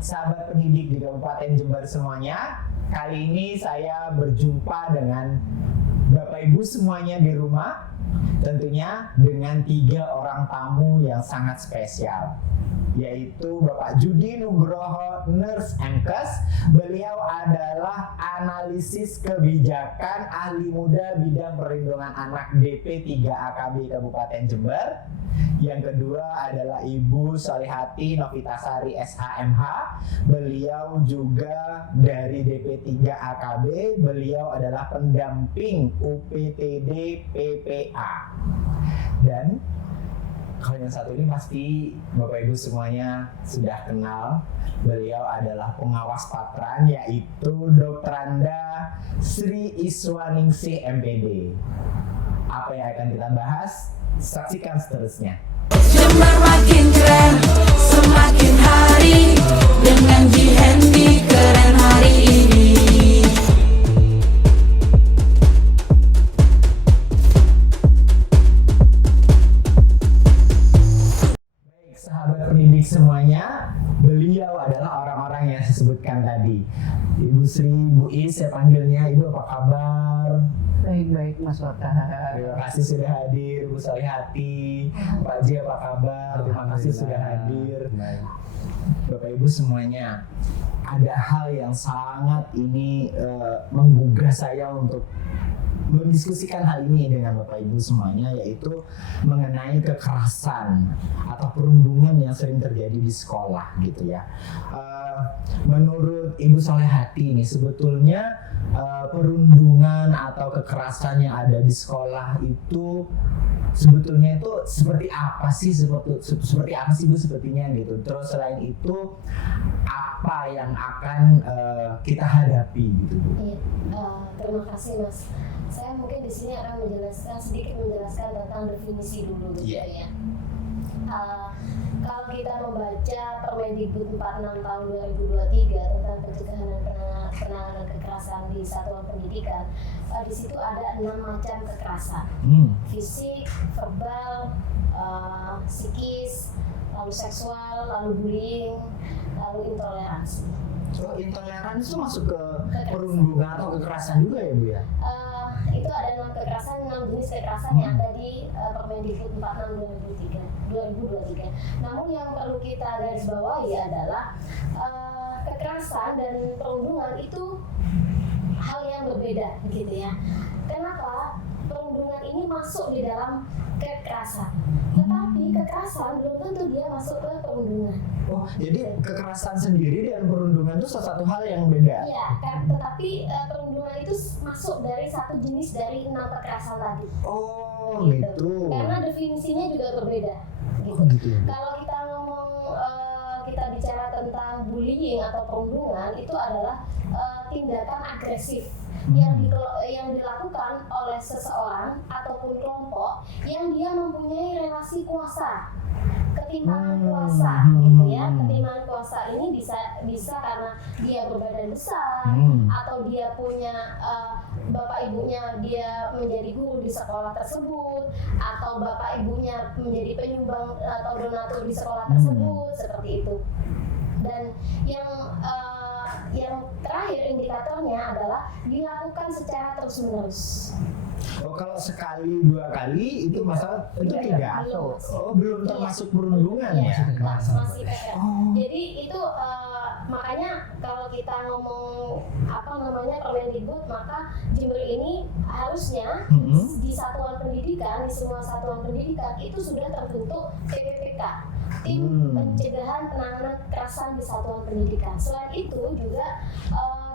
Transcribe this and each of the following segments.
sahabat pendidik di Kabupaten Jember semuanya. Kali ini saya berjumpa dengan Bapak Ibu semuanya di rumah, tentunya dengan 3 orang tamu yang sangat spesial, yaitu Bapak Judi Nugroho, Nurse MKes. Beliau adalah analisis kebijakan ahli muda bidang perlindungan anak DP 3 AKB Kabupaten Jember. Yang kedua adalah Ibu Solihati Novitasari SHMH. Beliau juga dari DP 3 AKB. Beliau adalah pendamping UPTD PPA. Dan kalau yang satu ini pasti Bapak Ibu semuanya sudah kenal. Beliau adalah pengawas patran, yaitu Dr. Anda Sri Iswaningsih MPD. Apa yang akan kita bahas? Saksikan seterusnya. Jember makin keren, semakin hari dengan Jihendi keren hari ini. Baik, sahabat pendidik semuanya, beliau adalah orang-orang yang saya sebutkan tadi. Ibu Sri, Bu Is, saya panggilnya. Ibu apa kabar? Baik-baik Mas Wata. Terima kasih sudah hadir, Bu Solihati. Pak Ji apa kabar? Terima kasih sudah hadir. Bapak Ibu semuanya, ada hal yang sangat ini menggugah saya untuk mendiskusikan hal ini dengan Bapak Ibu semuanya, yaitu mengenai kekerasan atau perundungan yang sering terjadi di sekolah gitu ya. Menurut Ibu Solihati ini sebetulnya perundungan atau kekerasan yang ada di sekolah itu sebetulnya itu seperti apa sih, seperti apa sih Bu sepertinya gitu. Terus selain itu apa yang akan kita hadapi gitu Bu? Iya, terima kasih Mas. Saya mungkin di sini akan sedikit menjelaskan tentang definisi dulu gitu ya. Kalau kita membaca Permendikbud 46 tahun 2023 tentang pencegahan dan penanganan kekerasan di satuan pendidikan, di situ ada 6 macam kekerasan: fisik, verbal, psikis, lalu seksual, lalu bullying, lalu intoleransi. Oh, intoleransi itu masuk ke perundungan atau kekerasan juga ya Bu ya? Itu ada 6 jenis kekerasan yang ada di Permendikbud 46 2023. Namun yang perlu kita garis bawahi adalah kekerasan dan perundungan itu hal yang berbeda gitu ya. Kenapa? Perundungan ini masuk di dalam kekerasan, tetapi kekerasan belum tentu dia masuk ke perundungan. Oh, jadi kekerasan sendiri dan perundungan itu satu hal yang beda? Iya, tetapi perundungan itu masuk dari satu jenis dari 6 kekerasan tadi. Oh, gitu. Karena definisinya juga berbeda. Gitu. Oh, gitu ya. Kalau kita ngomong, kita bicara tentang bullying atau perundungan, itu adalah tindakan agresif yang dilakukan oleh seseorang ataupun kelompok yang dia mempunyai relasi kuasa, ketimpangan kuasa gitu ya. Ketimpangan kuasa ini bisa karena dia berbadan besar, atau dia punya bapak ibunya dia menjadi guru di sekolah tersebut, atau bapak ibunya menjadi penyumbang atau donatur di sekolah tersebut, seperti itu. Dan yang terakhir indikatornya adalah dilakukan secara terus-menerus. Oh, kalau sekali 2 kali itu masalah itu tidak. Oh, belum termasuk perundungan ya? Masih PR. Oh. Jadi itu makanya kalau kita ngomong Permendikbud, maka Jember ini harusnya di satuan pendidikan, di semua satuan pendidikan itu sudah terbentuk TPPK, tim pencegahan penanganan kekerasan di satuan pendidikan. Selain itu juga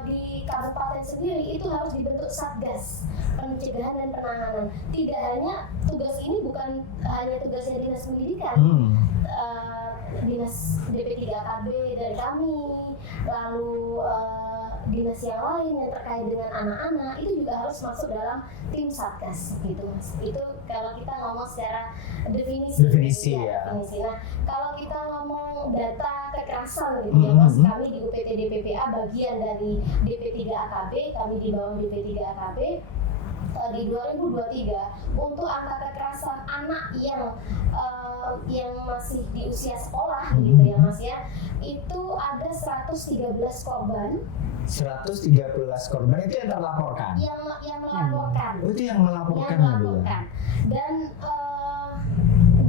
di kabupaten sendiri itu harus dibentuk satgas pencegahan dan penanganan. Tidak hanya tugas ini bukan hanya tugasnya dinas pendidikan, dinas DP 3 AKB dari kami, lalu dinas yang lain yang terkait dengan anak-anak itu juga harus masuk dalam tim satgas gitu Mas. Itu kalau kita ngomong secara definisi ya. Definisi. Nah, kalau kita ngomong data kekerasan gitu ya Mas, kami di UPTD PPA bagian dari DP 3 AKB, kami di bawah DP 3 AKB. di 2023 untuk angka kekerasan anak yang masih di usia sekolah gitu ya Mas ya, itu ada 113 korban. 113 korban itu yang terlaporkan. Yang melaporkan. Oh, itu yang melaporkan. Dan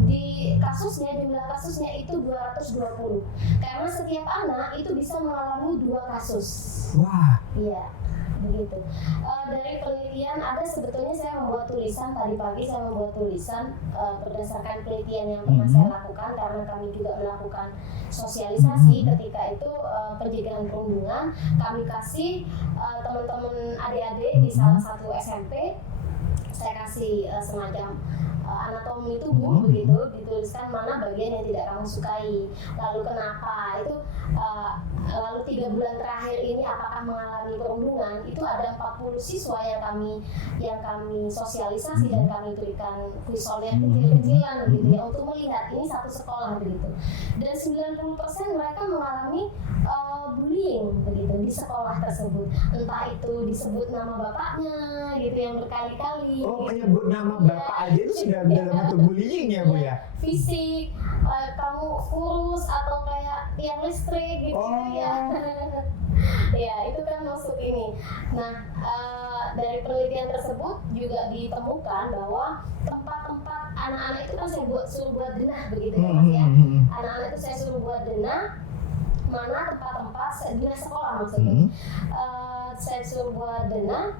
di kasusnya, jumlah kasusnya itu 220. Karena setiap anak itu bisa mengalami 2 kasus. Wah. Iya, begitu. Dari penelitian ada, sebetulnya saya membuat tulisan tadi pagi, saya membuat tulisan berdasarkan penelitian yang pernah saya lakukan, karena kami juga melakukan sosialisasi ketika itu pencegahan perundungan. Kami kasih teman-teman adik-adik di salah satu SMP, saya kasih semacam anatomi tubuh begitu, dituliskan mana bagian yang tidak kamu sukai, lalu kenapa itu, lalu 3 bulan terakhir ini apakah mengalami perundungan. Itu ada 40 siswa yang kami sosialisasi dan kami berikan visualnya kecil-kecilan begitu ya, untuk melihat ini satu sekolah begitu, dan 90% mereka mengalami bullying begitu di sekolah tersebut, entah itu disebut nama bapaknya gitu yang berkali-kali. Oh, menyebut nama bapak aja itu sudah dalam bentuk bullying ya Bu ya? Fisik, kamu kurus atau kayak tiang listrik gitu ya. Ya, itu kan masuk ini. Nah, dari penelitian tersebut juga ditemukan bahwa tempat-tempat anak-anak itu kan saya suruh buat denah begitu ya Mas ya. Anak-anak itu saya suruh buat denah mana tempat-tempat di sekolah maksudnya. Saya suruh buat denah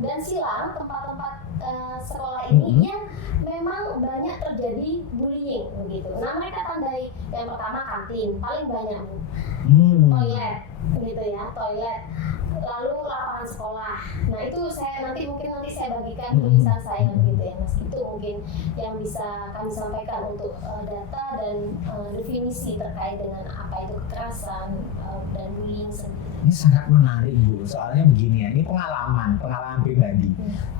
dan silang tempat-tempat sekolah ini yang memang banyak terjadi bullying begitu. Nah, mereka tandai yang pertama kantin, paling banyak Bu. Toilet gitu ya, toilet. Lalu lapangan sekolah. Nah, itu mungkin nanti saya bagikan tulisan saya begitu ya Mas. Itu mungkin yang bisa kami sampaikan untuk data dan definisi terkait dengan apa itu kekerasan dan bullying sendiri. Ini sangat menarik Bu, soalnya begini ya, ini pengalaman pribadi.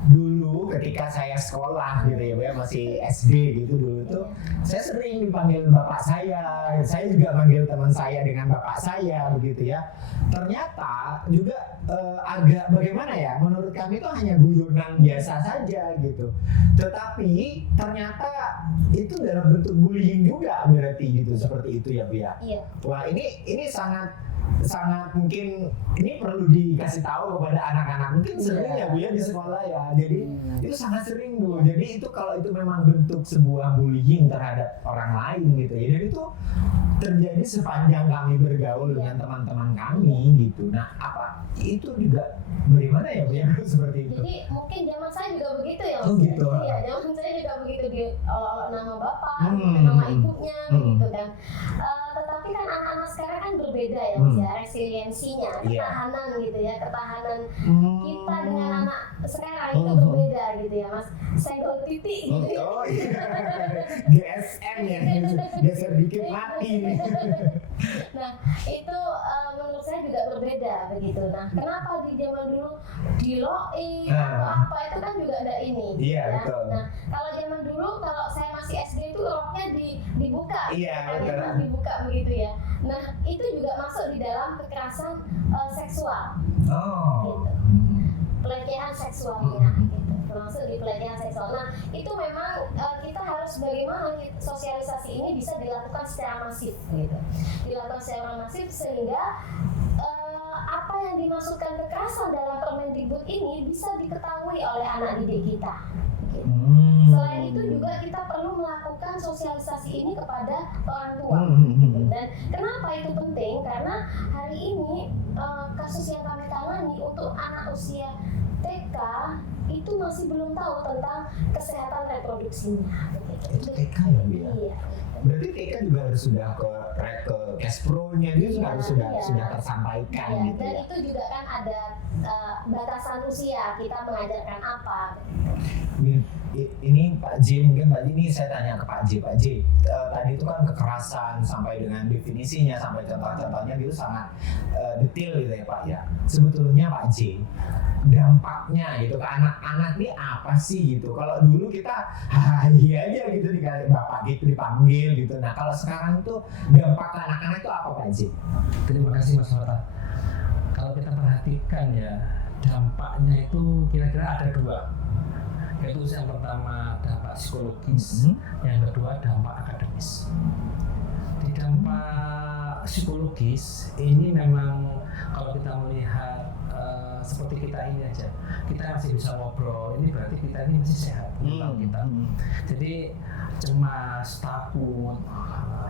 Dulu ketika saya sekolah gitu ya Bu ya, masih SD gitu dulu tuh, saya sering dipanggil bapak saya juga manggil teman saya dengan bapak saya begitu ya. Ternyata juga agak bagaimana ya, menurut kami itu hanya guyonan biasa saja gitu. Tetapi ternyata itu dalam bentuk bullying juga berarti gitu, seperti itu ya Bu ya. Iya. Wah, ini sangat mungkin ini perlu dikasih tahu kepada anak-anak, mungkin sering ya Bu ya di sekolah ya, jadi itu sangat sering Bu. Jadi itu kalau itu memang bentuk sebuah bullying terhadap orang lain gitu ya, dan itu terjadi sepanjang kami bergaul dengan teman-teman kami gitu. Nah, apa itu juga bagaimana ya Bu ya seperti itu? Jadi mungkin zaman saya juga begitu ya Mas. Oh gitu. Iya, zaman saya juga begitu, di nama bapak, nama ibunya gitu kan. Tetapi kan anak-anak sekarang kan berbeda ya Mas ya, resiliensinya, ketahanan gitu ya, ketahanan kita dengan anak sekarang itu berbeda gitu ya Mas. Senggol titik gitu ya. Oh iya, GSM ya, geser dikit mati nih. Nah, itu menurut saya juga berbeda begitu. Nah, kenapa di zaman dulu diloin atau apa itu kan juga ada ini. Iya, ya. betul. Nah, kalau zaman dulu, kalau saya masih SD itu roknya dibuka, Iya, betul. dibuka begitu ya. Nah, itu juga masuk di dalam kekerasan seksual. Oh. Gitu. Pelecehan seksualnya gitu. Termasuk di pelecehan seksual. Nah, itu memang kita harus bagaimana sosialisasi ini bisa dilakukan secara masif gitu. Dilakukan secara masif sehingga apa yang dimasukkan kekerasan dalam Permendikbud ini bisa diketahui oleh anak didik kita. Gitu. Selain itu juga kita perlu melakukan sosialisasi ini kepada orang tua. Gitu. Dan kenapa itu penting? Karena hari ini kasus yang kami tangani untuk anak usia TK itu masih belum tahu tentang kesehatan reproduksinya. Itu TK ya Bu ya? Iya. Berarti TK juga harus sudah ke Kespro-nya itu harus sudah tersampaikan iya. gitu Dan ya. itu juga kan ada batasan usia, kita mengajarkan apa. Ini Pak J, mungkin tadi ini saya tanya ke Pak J. Tadi itu kan kekerasan sampai dengan definisinya, sampai contoh-contohnya itu sangat detail gitu ya Pak ya. Sebetulnya Pak J, dampaknya gitu ke anak-anak ini apa sih gitu? Kalau dulu kita hai aja gitu dikali bapak gitu dipanggil gitu. Nah kalau sekarang itu dampak ke anak-anak itu apa Pak J? Terima kasih Mas Wata. Kalau kita perhatikan ya, dampaknya itu kira-kira ada 2. Yaitu yang pertama dampak psikologis, yang kedua dampak akademis. Di dampak psikologis ini memang kalau kita melihat seperti kita ini aja, kita masih bisa ngobrol, ini berarti kita ini masih sehat mental kita. Jadi cemas, takut,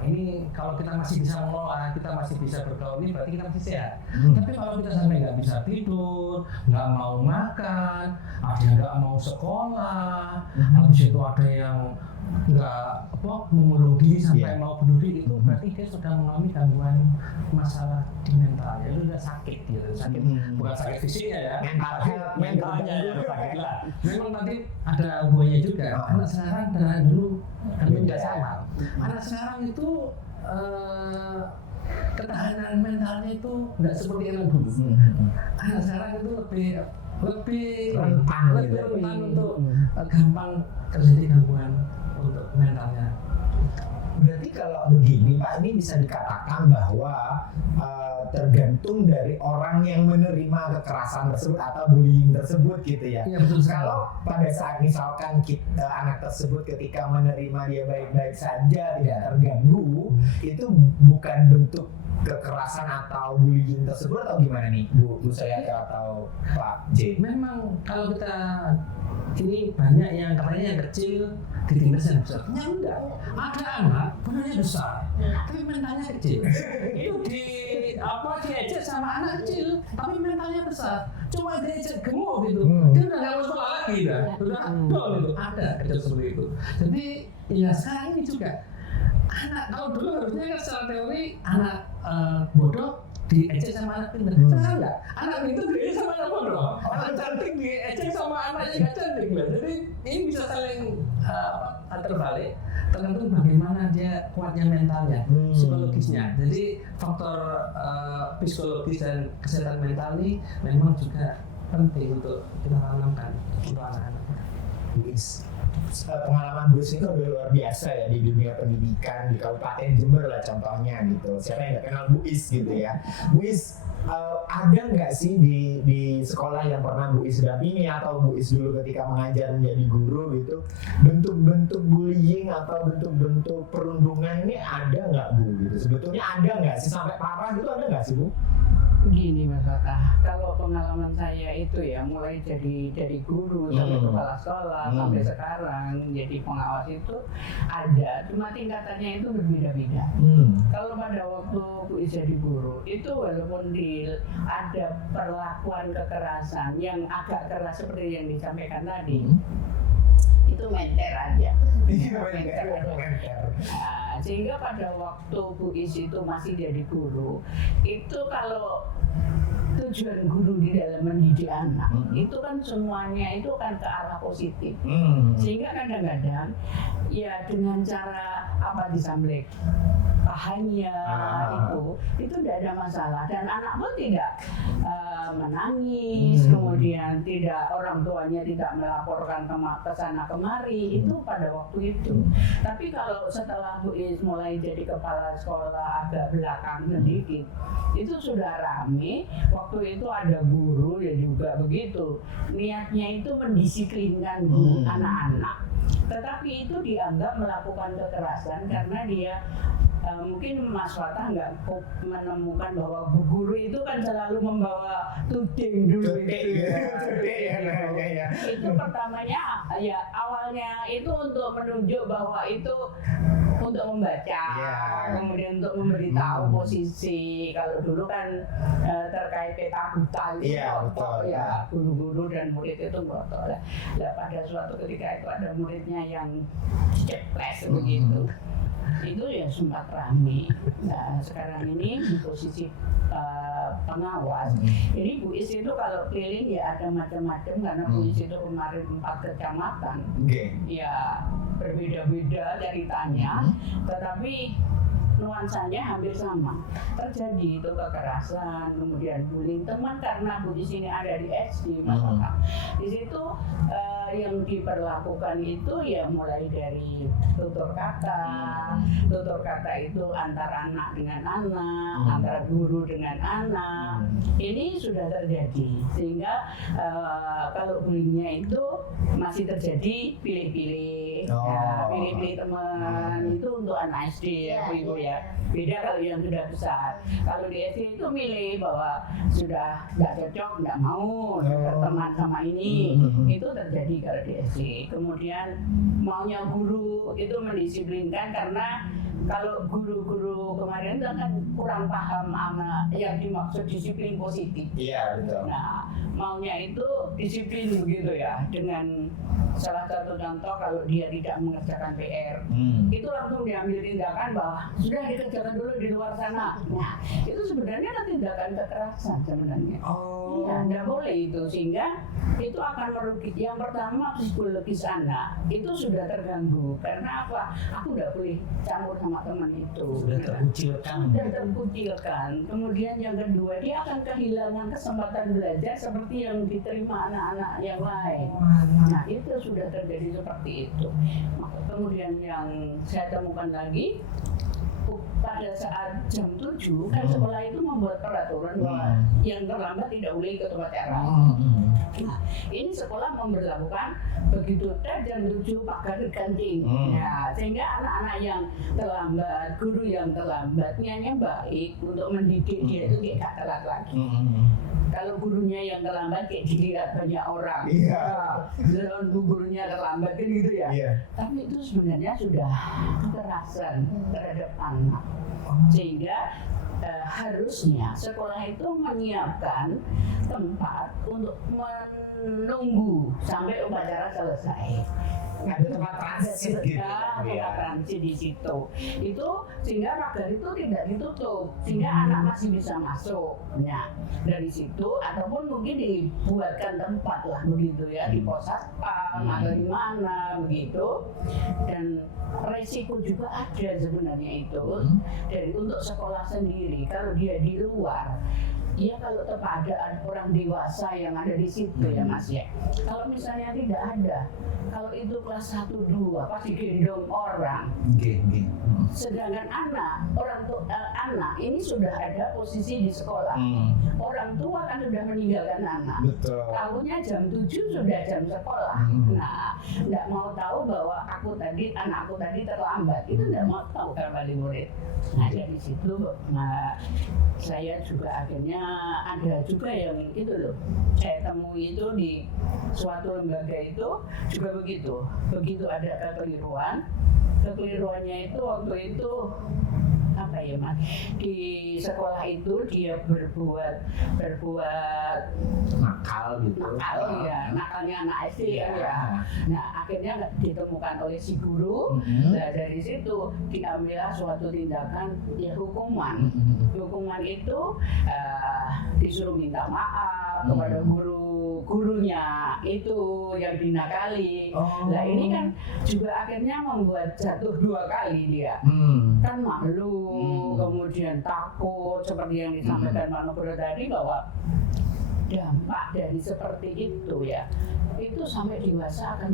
ini kalau kita masih bisa mengelola, kita masih bisa bergaul, ini berarti kita masih sehat. Tapi kalau kita sampai nggak bisa tidur, nggak mau makan, ada yang nggak mau sekolah, habis itu ada yang nggak mengurung diri sampai mau bunuh diri, itu berarti dia sudah mengalami gangguan masalah di mentalnya, itu udah sakit gitu, sakit bukan sakit fisiknya ya, mentalnya ya sakit lah. Memang tadi ada hubungannya juga. Anak sekarang dan anak dulu kan tidak sama. Anak sekarang itu ketahanan mentalnya itu nggak seperti anak dulu. Anak sekarang itu lebih rentan untuk gampang terjadi gangguan untuk mentalnya. Berarti kalau begini Pak, ini bisa dikatakan bahwa tergantung dari orang yang menerima kekerasan tersebut atau bullying tersebut gitu ya. Iya betul sekali. Kalau pada saat misalkan anak tersebut ketika menerima dia baik-baik saja, tidak terganggu, itu bukan bentuk kekerasan atau bullying tersebut atau gimana nih Bu Sayaka atau Pak J? Memang kalau kita ini banyak yang katanya yang kecil ditindas yang besar. Ya enggak, ada anak badannya besar tapi mentalnya kecil. Itu diejek sama anak kecil tapi mentalnya besar. Cuma diejek gemuk gitu. Dia udah nggak mau sekolah lagi dah. Udah dol itu. Ada kecil seperti itu. Jadi ya sekarang ini juga anak, kalau dulu harusnya kan secara teori anak bodoh diejek sama anak pintar. Sekarang enggak, anak pintar diejek sama anak bodoh, anak cantik diejek sama anak yang nggak cantik. Jadi ini bisa saling terbalik, tergantung bagaimana dia kuatnya mentalnya, psikologisnya. Jadi faktor psikologis dan kesehatan mental ini memang juga penting untuk kita tanamkan untuk anak-anak. Pengalaman Bu Is ini udah luar biasa ya di dunia pendidikan di Kabupaten Jember lah contohnya gitu. Siapa yang nggak kenal Bu Is gitu ya. Bu Is, ada nggak sih di sekolah yang pernah Bu Is dampingi atau Bu Is dulu ketika mengajar menjadi guru gitu, bentuk-bentuk bullying atau bentuk-bentuk perundungan ini ada nggak Bu gitu? Sebetulnya ada nggak sih sampai parah gitu, ada nggak sih Bu? Gini Mas Fatah, kalau pengalaman saya itu ya mulai dari guru sampai kepala sekolah sampai sekarang jadi pengawas itu ada, cuma tingkatannya itu berbeda-beda. Kalau pada waktu Bu Is jadi guru itu walaupun ada perlakuan kekerasan yang agak keras seperti yang disampaikan tadi, itu menter aja. Nah, sehingga pada waktu Bu Is itu masih jadi guru, itu kalau tujuan guru di dalam mendidik anak itu kan semuanya itu kan ke arah positif. Sehingga kadang-kadang ya dengan cara apa disamlek bahannya itu tidak ada masalah dan anak pun tidak menangis, kemudian tidak, orang tuanya tidak melaporkan ke sana kemari itu pada waktu itu. Tapi kalau setelah Bu Is mulai jadi kepala sekolah agak belakang sedikit, itu sudah rame. Waktu itu ada guru ya juga begitu, niatnya itu mendisiplinkan anak-anak, tetapi itu dianggap melakukan kekerasan karena dia mungkin Mas Fatah nggak menemukan bahwa bu guru itu kan selalu membawa tuding dulu itu pertamanya ya awalnya itu untuk menunjuk bahwa itu untuk membaca, kemudian untuk memberitahu posisi. Kalau dulu kan terkait peta buta itu ya guru-guru dan murid itu ngotot lah. Pada suatu ketika itu ada muridnya yang ceples begitu. Itu ya sempat ramai. Nah sekarang ini di posisi pengawas. Ini Bu Is itu kalau keliling ya ada macam-macam karena Bu Is itu kemarin 4 kecamatan. Ya berbeda-beda ceritanya. Tetapi nuansanya hampir sama. Terjadi itu kekerasan, kemudian bullying teman karena Bu di sini ada di SD masalah. Di situ yang diperlakukan itu ya mulai dari tutur kata. Tutur kata itu antara anak dengan anak, antara guru dengan anak. Ini sudah terjadi sehingga kalau bullyingnya itu masih terjadi pilih-pilih, pilih-pilih teman itu untuk anak SD ya Bu Ibu ya. Beda kalau yang sudah besar. Kalau di SD itu milih bahwa sudah nggak cocok, nggak mau berteman sama ini, itu terjadi kalau di SD. Kemudian maunya guru itu mendisiplinkan karena kalau guru-guru kemarin itu kan kurang paham anak yang dimaksud disiplin positif. Iya, betul. Nah, maunya itu disiplin begitu ya, dengan salah satu contoh kalau dia tidak mengerjakan PR, itu langsung diambil tindakan bahwa sudah dikerjakan dulu di luar sana. Nah, itu sebenarnya kan tindakan kekerasan sebenarnya. Iya, tidak boleh itu, sehingga itu akan merugikan. Yang pertama psikologis anak itu sudah terganggu karena apa? Aku tidak boleh campur sama teman itu. Sudah terkucilkan. Sudah terkucilkan. Kemudian yang kedua, dia akan kehilangan kesempatan belajar seperti yang diterima anak-anak yang lain. Nah, itu sudah terjadi seperti itu. Kemudian yang saya temukan lagi, pada saat jam 7 kan sekolah itu membuat peraturan bahwa yang terlambat tidak boleh ikut upacara. Nah, ini sekolah memberlakukan begitu jam 7 pagar diganti. Nah, sehingga anak-anak yang terlambat, guru yang terlambat, niatnya baik untuk mendidik dia itu tidak telat lagi. Kalau gurunya yang terlambat kayak dilihat banyak orang, gurunya terlambat kan gitu ya. Tapi itu sebenarnya sudah kekerasan terhadap anak. Sehingga harusnya sekolah itu menyiapkan tempat untuk menunggu sampai upacara selesai. Ada tempat transit gitu. Tempat transit di situ. Itu sehingga pagar itu tidak ditutup, sehingga anak masih bisa masuk. Nah, dari situ ataupun mungkin dibuatkan tempat lah begitu ya, di pos satpam atau di mana begitu. Dan resiko juga ada sebenarnya itu dari untuk sekolah sendiri kalau dia di luar. Ya kalau ada orang dewasa yang ada di situ ya Mas ya. Kalau misalnya tidak ada, kalau itu kelas 1-2 pasti gendong orang. Sedangkan anak ini sudah ada posisi di sekolah. Orang tua kan sudah meninggalkan anak. Tahunya jam 7 sudah jam sekolah. Nah, tidak mau tahu bahwa anakku tadi terlambat. Itu tidak mau tahu kan wali murid. Nah, dari situ saya juga akhirnya ada juga yang itu loh, saya temui itu di suatu lembaga itu juga begitu ada kekeliruannya itu waktu itu apa ya Mas, di sekolah itu dia berbuat nakal gitu. Nakalnya anak SD kan ya. Nah, akhirnya ditemukan oleh si guru. Nah, dari situ diambillah suatu tindakan ya hukuman. Hukuman itu disuruh minta maaf kepada gurunya itu yang dinakali. Nah, ini kan juga akhirnya membuat jatuh 2 kali dia. Kan malu, kemudian takut seperti yang disampaikan Pak Nugroho tadi bahwa dampak dari seperti itu ya itu sampai dewasa akan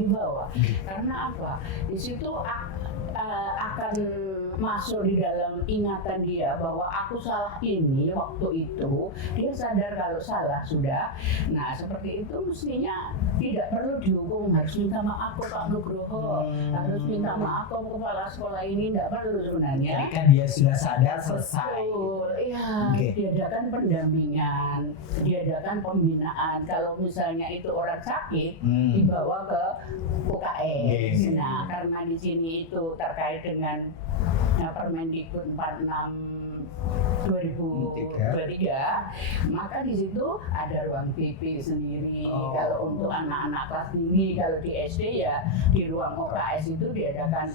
dibawa. Karena apa? Di situ akan masuk di dalam ingatan dia bahwa aku salah ini waktu itu. Dia sadar kalau salah sudah. Nah, seperti itu mestinya tidak perlu dihukum, harus minta maaf ke Pak Nugroho, harus minta maaf ke kepala sekolah ini, tidak perlu sebenarnya. Jadi kan dia sudah sadar, selesai. Iya, diadakan pendampingan, diadakan pembinaan. Kalau misalnya itu orang sakit, dibawa ke UKS. Nah, karena di sini itu terkait dengan Permendikbud 46 2023, maka di situ ada ruang PP sendiri. Kalau untuk anak-anak kelas tinggi, kalau di SD ya di ruang OKS itu diadakan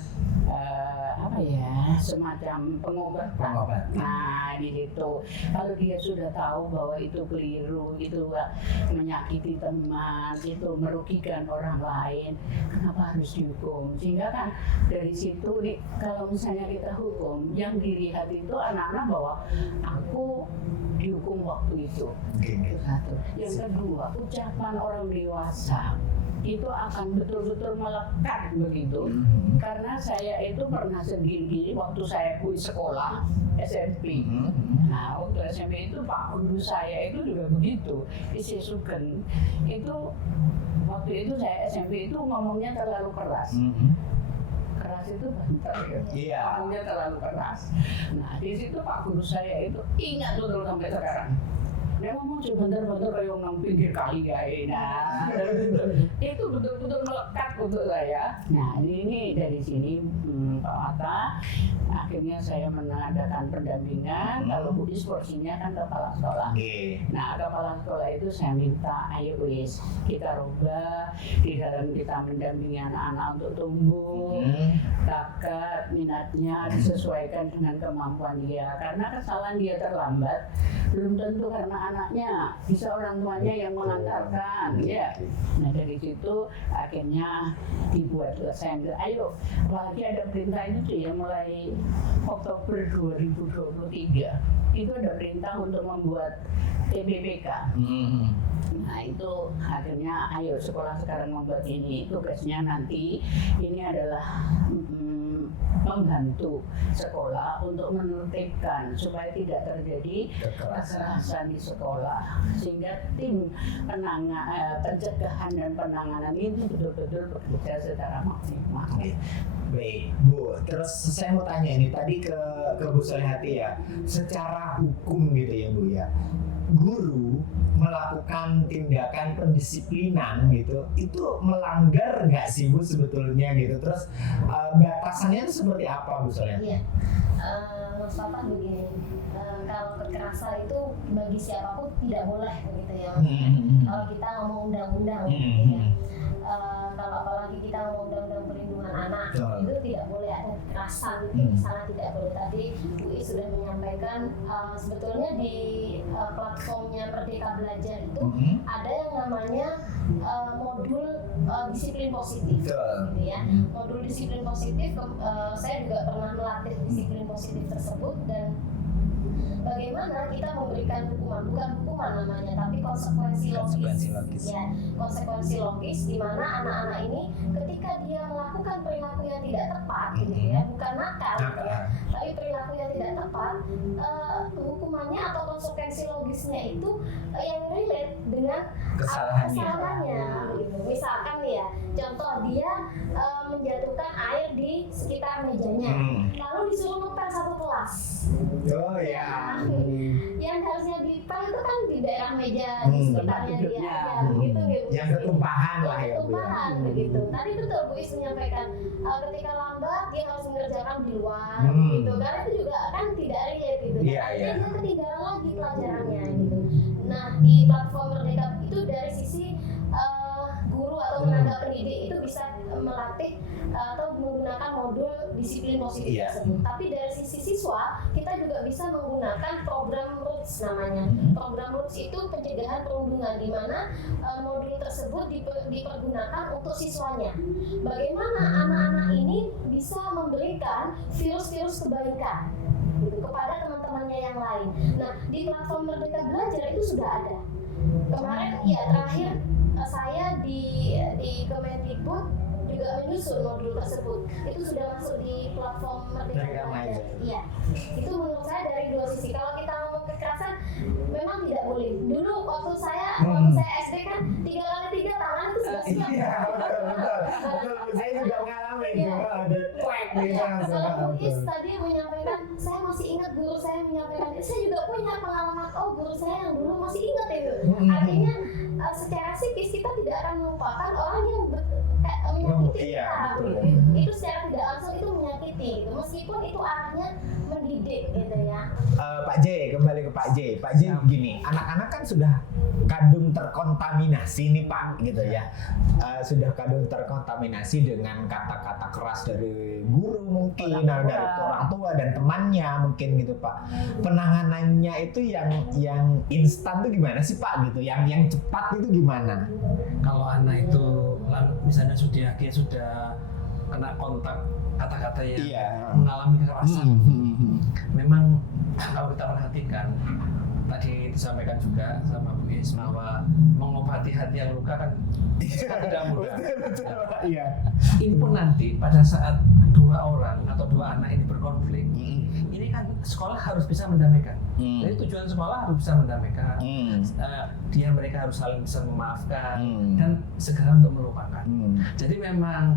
semacam pengobatan. Nah, di situ gitu. Kalau dia sudah tahu bahwa itu keliru, itu menyakiti teman, itu merugikan orang lain, kenapa harus dihukum? Sehingga kan dari situ nih, kalau misalnya kita hukum, yang dilihat itu anak-anak bahwa aku dihukum waktu itu. Itu satu. Yang kedua, ucapan orang dewasa itu akan betul-betul melekat begitu. Karena saya itu pernah sendiri waktu saya sekolah SMP. Nah, waktu SMP itu Pak Guru saya itu juga begitu. Isi Sugeng itu waktu itu saya SMP itu ngomongnya terlalu keras. Keras itu banter ya. Ngomongnya terlalu keras. Nah, di situ Pak Guru saya itu ingat betul sampai sekarang. Dia ngomong cuma bentar-bentar kayak nang pinggir kali guys. Nah, itu betul-betul melekat untuk saya. Nah, ini dari sini Pak Mata, akhirnya saya mengadakan pendampingan. Kalau Budis porsinya kan kepala sekolah. Nah, kepala sekolah itu saya minta, ayo wis kita rubah di dalam kita mendampingi anak-anak untuk tumbuh, bakat minatnya disesuaikan dengan kemampuan dia. Karena kesalahan dia terlambat, belum tentu karena anaknya, bisa orang tuanya yang mengantarkan, ya. Nah dari situ akhirnya dibuat saya ambil, ayo, apalagi ada perintah itu tuh ya mulai Oktober 2023 itu ada perintah untuk membuat TBPK. Nah itu akhirnya ayo sekolah sekarang membuat ini, tugasnya nanti ini adalah membantu sekolah untuk menertibkan supaya tidak terjadi kekerasan di sekolah, sehingga tim pencegahan dan penanganan ini betul-betul bekerja secara maksimal. Baik, Bu. Terus saya mau tanya ini tadi ke Bu Solihati ya, secara hukum gitu ya Bu ya, guru melakukan tindakan pendisiplinan gitu, itu melanggar nggak sih Bu sebetulnya gitu? Terus batasannya itu seperti apa Bu Solihati? Iya, Mas Papa begini, kalau kekerasan itu bagi siapapun tidak boleh begitu ya. Kalau kita ngomong undang-undang, gitu ya. Kalau apalagi kita ngomong undang-undang perlindungan anak, itu tidak boleh ada kekerasan, itu sangat tidak boleh. Tadi UI sudah menyampaikan sebetulnya di platformnya Merdeka Belajar itu ada yang namanya modul disiplin positif, gitu ya. Modul disiplin positif, saya juga pernah melatih disiplin positif tersebut, dan bagaimana kita memberikan hukuman, bukan hukuman namanya, tapi konsekuensi logis. Ya, konsekuensi logis di mana anak-anak ini ketika dia melakukan perilaku yang tidak tepat, gitu ya, bukan nakal, gitu ya, tapi perilaku yang tidak tepat, hukumannya atau konsekuensi logisnya itu yang relate dengan kesalahannya. Gitu. Misalkan nih ya, contoh dia menjatuhkan air di sekitar mejanya, lalu disuruh ngepel satu kelas. Oh ya. Yang harusnya dipel itu kan di daerah meja di sekitarnya dia, ya, begitu gitu. Yang ketumpahan lah ya Bu. Ketumpahan begitu. Tadi betul Bu Is menyampaikan ketika lambat dia harus mengerjakan di luar, gitu. Karena itu juga kan tidak relate gitu. Dia ketinggalan lagi pelajarannya gitu. Nah di platform Merdeka itu dari sisi guru atau tenaga pendidik itu bisa melatih atau menggunakan modul disiplin positif tersebut. Tapi dari sisi siswa kita juga bisa menggunakan program ROOTS namanya. Program ROOTS itu pencegahan perundungan, di mana modul tersebut dipergunakan untuk siswanya. Bagaimana anak-anak ini bisa memberikan virus-virus kebaikan gitu, kepada teman-temannya yang lain. Nah di platform Merdeka Belajar itu sudah ada. Kemarin ya terakhir saya di Kemendikbud juga menyusun modul tersebut. Itu sudah masuk di platform Merdeka Belajar. Iya. Itu menurut saya dari dua sisi. Kalau kita ngomong kekerasan memang tidak boleh. Dulu waktu saya SD kan 3x3 tangan itu sudah siap. Iya, betul. Saya juga mengalami itu. Ada kwek gitu. Kalau Bu Is tadi menyampaikan, saya masih ingat guru saya menyampaikan, saya juga punya pengalaman, guru saya yang dulu masih ingat itu. Artinya secara psikis kita tidak akan melupakan orang yang menyakiti kita. Itu secara tidak langsung itu menyakiti, gitu. Meskipun itu arahnya mendidik gitu ya. Pak J, kembali ke Pak J gini, anak-anak kan sudah kadung terkontaminasi nih Pak, gitu ya. Sudah kadung terkontaminasi dengan kata-kata keras dari guru mungkin, dari orang tua dan temannya mungkin gitu Pak. Penanganannya itu yang instan tuh gimana sih Pak gitu? Yang cepat itu gimana? Kalau anak itu misalnya dia sudah kena kontak kata-kata yang mengalami kekerasan, memang kalau kita perhatikan tadi disampaikan juga sama Bu Is bahwa mengobati hati yang luka kan tidak mudah. Betul. Iya. Ini pun nanti pada saat dua orang atau dua anak ini berkonflik, ini kan sekolah harus bisa mendamaikan. Jadi tujuan sekolah harus bisa mendamaikan. Mereka harus saling bisa memaafkan dan segera untuk melupakan. Jadi memang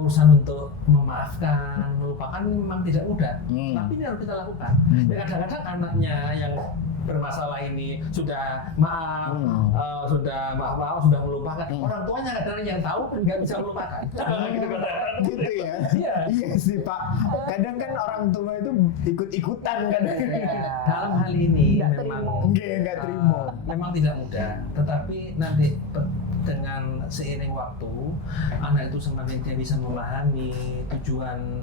urusan untuk memaafkan, melupakan memang tidak mudah. Tapi ini harus kita lakukan. Dan kadang-kadang anaknya yang bermasalah ini sudah maaf, sudah melupakan. Orang tuanya kadang yang tahu nggak bisa melupakan. Gitu ya? Iya sih Pak. Kadang kan orang tua itu ikut-ikutan kadang. Dalam hal ini nggak terima. Memang tidak mudah. Tetapi nanti dengan seiring waktu, anak itu semakin dia bisa memahami tujuan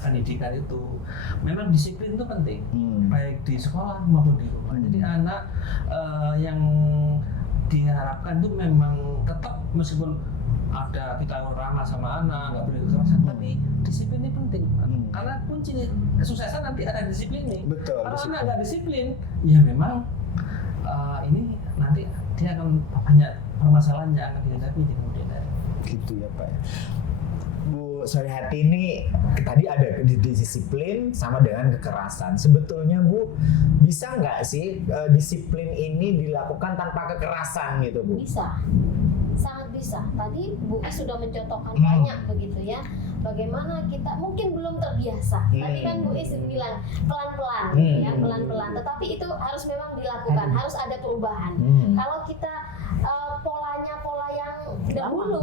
pendidikan itu. Memang disiplin itu penting, baik di sekolah maupun di rumah. Jadi anak yang diharapkan itu memang tetap meskipun ada kita ramah sama anak, nggak boleh kekerasan, tapi disiplin ini penting. Karena kunci kesuksesan nanti ada disiplin nih. Betul. Kalau anak nggak disiplin, ya memang ini nanti dia akan banyak permasalahan yang akan dihadapi di kemudian hari. Gitu ya Pak. Bu Solihati ini tadi ada disiplin sama dengan kekerasan. Sebetulnya Bu, bisa nggak sih disiplin ini dilakukan tanpa kekerasan gitu Bu? Bisa, sangat bisa. Tadi Bu Is sudah mencontohkan banyak begitu ya. Bagaimana kita mungkin belum terbiasa. Tadi kan Bu Is bilang pelan-pelan, ya pelan-pelan. Tetapi itu harus memang dilakukan, harus ada perubahan. Kalau kita pola yang dahulu,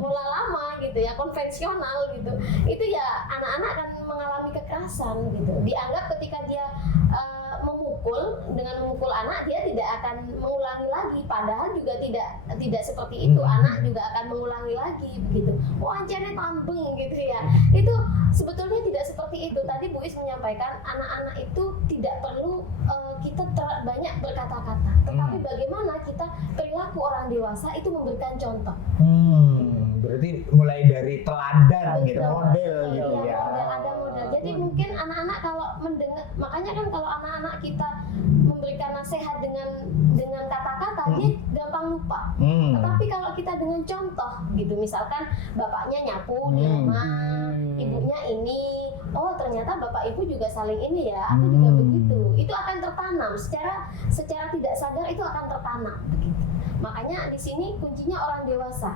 pola lama gitu ya, konvensional gitu, itu ya anak-anak akan mengalami kekerasan gitu. Dianggap ketika dia dengan memukul anak, dia tidak akan mengulangi lagi. Padahal juga tidak seperti itu. Anak juga akan mengulangi lagi begitu. Oh anjane tambeng gitu ya. Itu sebetulnya tidak seperti itu. Tadi Bu Is menyampaikan anak-anak itu tidak perlu kita banyak berkata-kata. Tetapi bagaimana kita perilaku orang dewasa itu memberikan contoh. Berarti mulai dari teladan gitu, model gitu ya. Ada model. Jadi mungkin anak-anak kalau mendengar, makanya kan kalau anak-anak kita memberikan nasihat dengan kata-kata, dia gampang lupa. Tetapi kalau kita dengan contoh gitu, misalkan bapaknya nyapu di rumah, ibunya ini, oh ternyata bapak ibu juga saling ini ya, aku juga begitu. Itu akan tertanam secara tidak sadar, itu akan tertanam begitu. Makanya di sini kuncinya orang dewasa.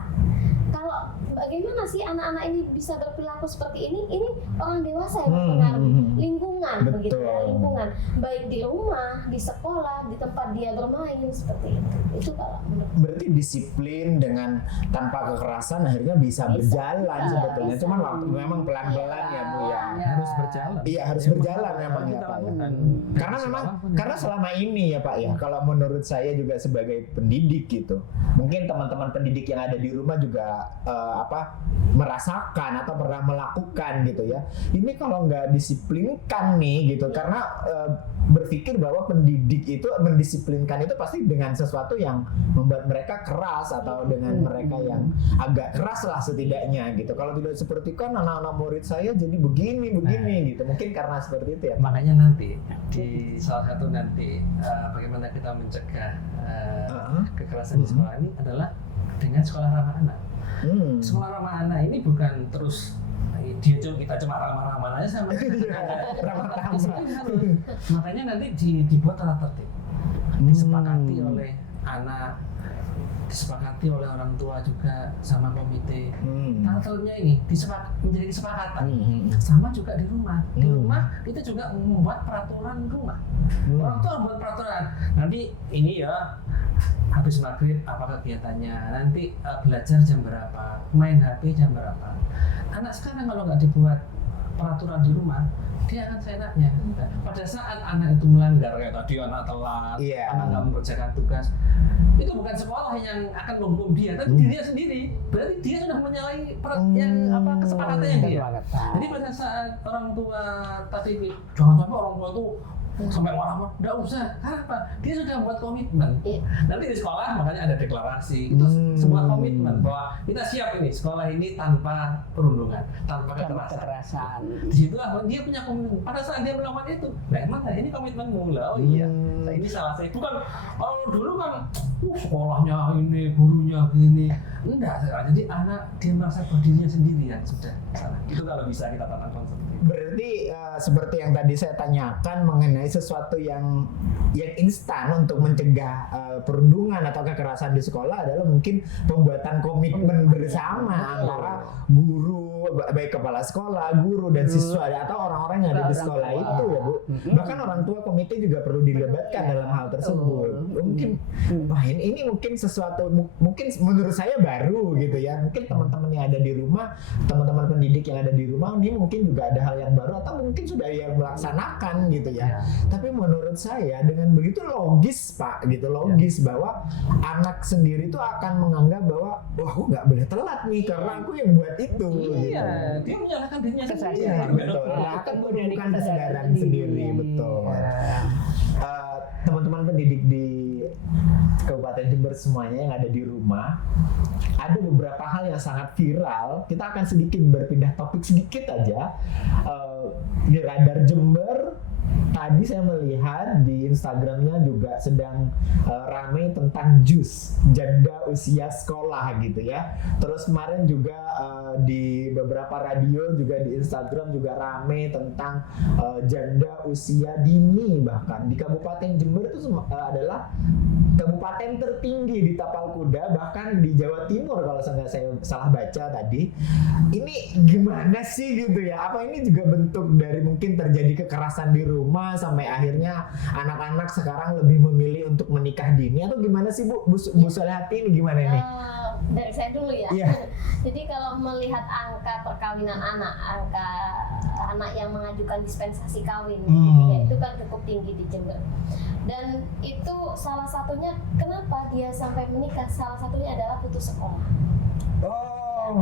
Kalau bagaimana sih anak-anak ini bisa berperilaku seperti ini? Ini orang dewasa yang mempengaruhi lingkungan, begitu ya, lingkungan baik di rumah, di sekolah, di tempat dia bermain seperti itu. Itu kalau berarti disiplin dengan tanpa kekerasan akhirnya bisa berjalan sebetulnya. Bisa. Cuman waktu memang pelan-pelan ya Bu ya. Harus berjalan. Iya harus berjalan memang ya Pak ya. Karena selama ini ya Pak ya, kalau menurut saya juga sebagai pendidik gitu, mungkin teman-teman pendidik yang ada di rumah juga merasakan atau pernah melakukan gitu ya. Ini kalau nggak disiplinkan nih gitu, karena berpikir bahwa pendidik itu mendisiplinkan itu pasti dengan sesuatu yang membuat mereka keras atau dengan mereka yang agak keras lah setidaknya gitu. Kalau tidak seperti kan anak-anak murid saya jadi begini gitu. Mungkin karena seperti itu ya. Makanya nanti di salah satu bagaimana kita mencegah kekerasan di sekolah ini adalah dengan sekolah ramah anak. Sekolah ramah anak ini bukan terus kita cuma ramah-ramah aja sama makanya nanti dibuat tata tertib, disepakati oleh anak, disepakati oleh orang tua juga sama komite. Tata tertibnya ini menjadi kesepakatan. Sama juga di rumah. Di rumah kita juga membuat peraturan rumah. Orang tua membuat peraturan. Nanti ini ya habis maghrib apa kegiatannya, nanti belajar jam berapa, main HP jam berapa. Anak sekarang kalau nggak dibuat peraturan di rumah, dia akan seenaknya. Nah, pada saat anak itu melanggar kayak tadi, anak telat, Iya. anak nggak mengerjakan tugas, itu bukan sekolah yang akan menghukum dia, tapi dirinya sendiri. Berarti dia sudah menyalahi kesepakatannya dia. Jadi pada saat orang tua tadi, jangan sampai orang tua itu sampai marah-marah, nggak usah. Karena apa? Dia sudah buat komitmen. Nanti di sekolah makanya ada deklarasi. Itu sebuah komitmen bahwa kita siap ini sekolah ini tanpa perundungan, tanpa kekerasan. Disitulah dia punya komitmen. Pada saat dia melakukan itu, nah emang ini komitmenmu lah. Oh iya, ini salah saya. Bukan kalau dulu kan sekolahnya ini, gurunya begini. Enggak, jadi anak dia merasa bahwa dirinya sendiri yang sudah salah. Itu kalau bisa kita tanamkan seperti itu. Berarti seperti yang tadi saya tanyakan mengenai sesuatu yang instan untuk mencegah perundungan atau kekerasan di sekolah adalah mungkin pembuatan komitmen bersama antara guru, baik kepala sekolah, guru dan siswa atau orang-orang yang ada di sekolah itu ya Bu. Bahkan orang tua komite juga perlu dilibatkan dalam hal tersebut. Mungkin wah ini mungkin sesuatu mungkin menurut saya baru gitu ya. Mungkin teman-teman yang ada di rumah, teman-teman pendidik yang ada di rumah ini mungkin juga ada hal yang baru atau mungkin sudah yang melaksanakan gitu ya. Tapi menurut saya dengan begitu logis Pak gitu, logis bahwa anak sendiri itu akan menganggap bahwa wah aku nggak boleh telat nih karena aku yang buat itu. Iya, Gitu. dia menyalahkan dirinya sendiri. Iya, betul. Nah, akan menemukan kesadaran sendiri, betul. Teman-teman pendidik di Kabupaten Jember semuanya yang ada di rumah, ada beberapa hal yang sangat viral. Kita akan sedikit berpindah topik sedikit aja. Di Radar Jember tadi saya melihat di Instagramnya juga sedang ramai tentang JUS, janda usia sekolah gitu ya. Terus kemarin juga di beberapa radio juga di Instagram juga ramai tentang janda usia dini. Bahkan di Kabupaten Jember itu adalah kabupaten tertinggi di Tapal Kuda, bahkan di Jawa Timur kalau saya salah baca tadi. Ini gimana sih gitu ya? Apa ini juga bentuk dari mungkin terjadi kekerasan di rumah sampai akhirnya anak-anak sekarang lebih memilih untuk menikah dini atau gimana sih Bu Solehati ini gimana ini? Dari saya dulu ya. Iya. Jadi kalau melihat angka perkawinan angka anak yang mengajukan dispensasi kawin, ya, itu kan cukup tinggi di Jember. Dan itu salah satunya kenapa dia sampai menikah, salah satunya adalah putus sekolah. Oh,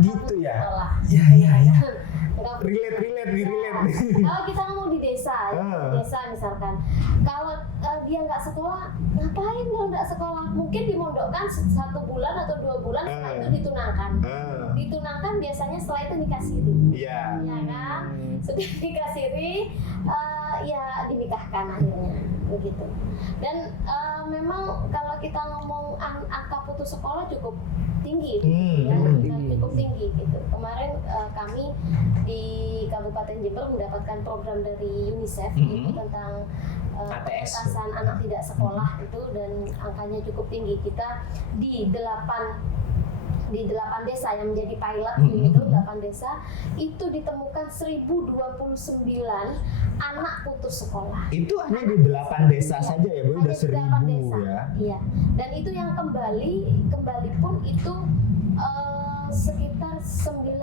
gitu ya. Sekolah. Iya. Enggak Relate. Kalau kita ngomong di desa, misalkan, kalau dia nggak sekolah, ngapain kalau nggak sekolah? Mungkin dimondokkan 1 bulan atau 2 bulan, setelah itu ditunangkan. Ditunangkan biasanya setelah itu nikah siri. Iya. Ya kan? Sudah nikah siri, ya dinikahkan akhirnya, begitu. Dan memang kalau kita ngomong angka putus sekolah cukup tinggi, cukup tinggi gitu. Kemarin kami di Kabupaten Jember mendapatkan program dari UNICEF itu tentang pengentasan anak tidak sekolah itu, dan angkanya cukup tinggi. Kita di 8 desa yang menjadi pilot gitu, 8 desa itu ditemukan 1029 anak putus sekolah. Itu hanya di 8 desa saja ya Bu, udah 1000 ya. Iya. Dan itu yang kembali pun itu sekitar 90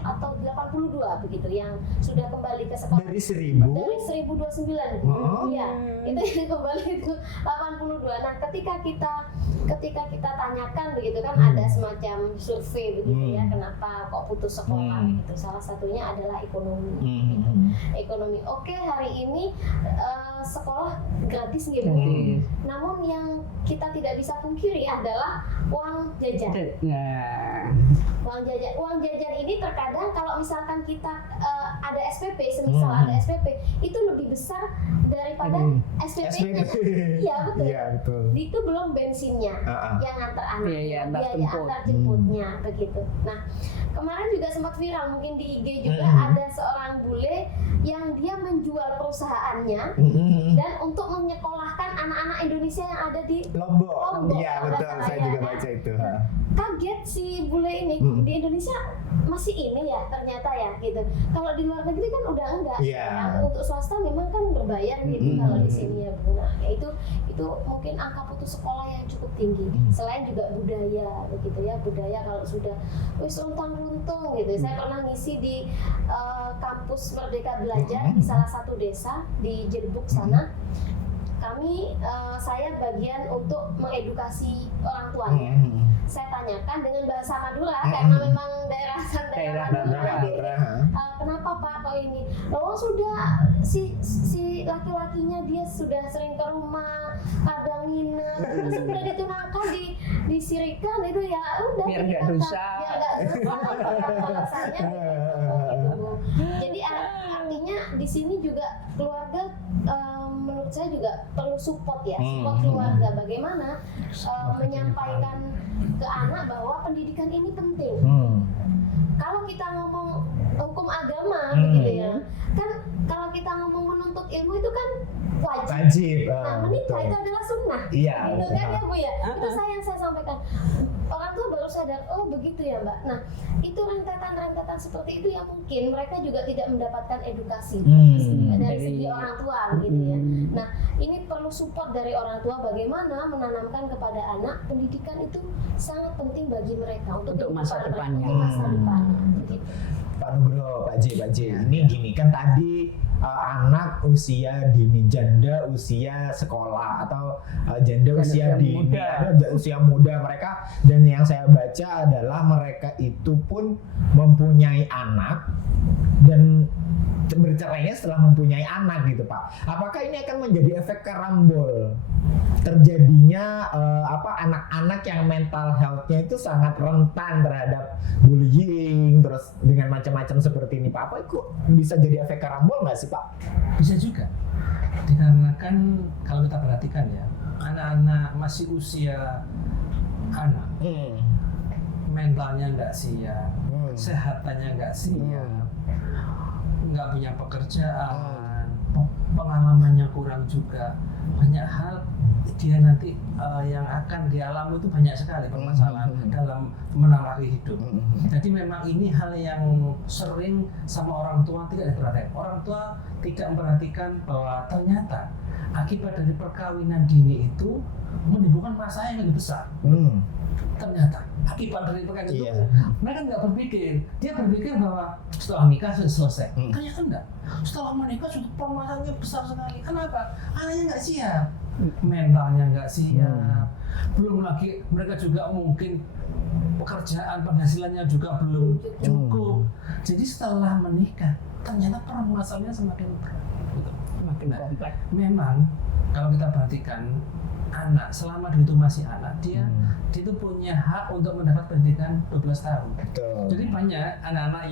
atau 82 begitu yang sudah kembali ke sekolah. Dari 1000? Dari 1029. Iya. Itu yang kembali itu 82. Nah, ketika kita tanyakan begitu kan, ada semacam survei begitu ya, kenapa kok putus sekolah gitu. Salah satunya adalah ekonomi. Gitu. Ekonomi. Oke, hari ini sekolah gratis gitu. Namun yang kita tidak bisa pungkiri adalah uang jajan. Uang jajan ini terkadang kalau misalkan kita ada SPP, semisal ada SPP, itu lebih besar daripada SPP-nya. Iya, betul. Iya, betul. Itu belum bensinnya yang antar anak, antar antar jemputnya begitu. Nah, kemarin juga sempat viral mungkin di IG juga, ada seorang bule yang dia menjual perusahaannya dan untuk menyekolahkan anak-anak Indonesia yang ada di Lombok. Lombok. Iya betul, saya juga baca itu. Kaget si bule ini di Indonesia masih ini ya ternyata ya gitu. Kalau di luar negeri kan udah enggak. Iya. Ya, untuk swasta memang kan berbayar gitu kalau di sini ya Bu. Nah, ya itu mungkin angka putus sekolah yang cukup tinggi. Selain juga budaya begitu ya, budaya kalau sudah wis runtang-runtung gitu. Saya pernah ngisi di kampus Merdeka Belajar di salah satu desa di Jerbuk sana. Saya bagian untuk mengedukasi orang tuanya. Saya tanyakan dengan bahasa Madura karena memang daerah Madura. Kenapa Pak kok ini? Oh sudah si laki-lakinya dia sudah sering ke rumah, kadang nginep, terus sudah ditunangkan disirikan itu ya udah Biar nggak dosa. Biar nggak dosa alasannya gitu Bu. Jadi artinya di sini juga keluarga menurut saya juga perlu support ya, support keluarga bagaimana menyampaikan ke anak bahwa pendidikan ini penting. Kalau kita ngomong hukum agama begitu ya, kan kalau kita ngomong menuntut ilmu itu kan wajib. Nah menikah itu adalah sunnah. Iya. Gitu kan ya Bu ya. Itu yang saya sampaikan. Orang tua baru sadar, oh begitu ya Mbak. Nah itu rentetan seperti itu yang mungkin mereka juga tidak mendapatkan edukasi dari segi orang tua gitu ya. Nah ini perlu support dari orang tua bagaimana menanamkan kepada anak pendidikan itu sangat penting bagi mereka untuk masa depannya. Untuk masa depan. Begitu. Pak Nugroho, Pak J, ini gini kan tadi anak usia dini, janda usia sekolah atau janda usia dini, usia muda mereka, dan yang saya baca adalah mereka itu pun mempunyai anak dan bercerainya setelah mempunyai anak gitu Pak. Apakah ini akan menjadi efek karambol terjadinya anak-anak yang mental health-nya itu sangat rentan terhadap bullying terus dengan macam-macam seperti ini Pak? Apa itu bisa jadi efek karambol nggak sih Pak? Bisa juga, dikarenakan kalau kita perhatikan ya, anak-anak masih usia anak, mentalnya nggak siap, kesehatannya nggak siap, nggak punya pekerjaan, pengalamannya kurang juga, banyak hal dia nanti yang akan dialami itu banyak sekali permasalahan dalam menawari hidup. Jadi memang ini hal yang sering sama orang tua tidak diperhatikan. Orang tua tidak memperhatikan bahwa ternyata akibat dari perkawinan dini itu menimbulkan masalah yang lebih besar. Ternyata akibat dari perkawinan itu mereka nggak berpikir. Dia berpikir bahwa setelah nikah sudah selesai. Ternyata enggak. Setelah menikah sudah permasalahannya besar sekali. Kenapa? Anaknya nggak siap, mentalnya nggak siap. Belum lagi mereka juga mungkin pekerjaan penghasilannya juga belum cukup. Jadi setelah menikah ternyata permasalahannya semakin berat. Semakin kompleks. Memang kalau kita perhatikan anak selama dia itu masih anak, dia itu punya hak untuk mendapat pendidikan 12 tahun. Betul. Jadi banyak anak-anak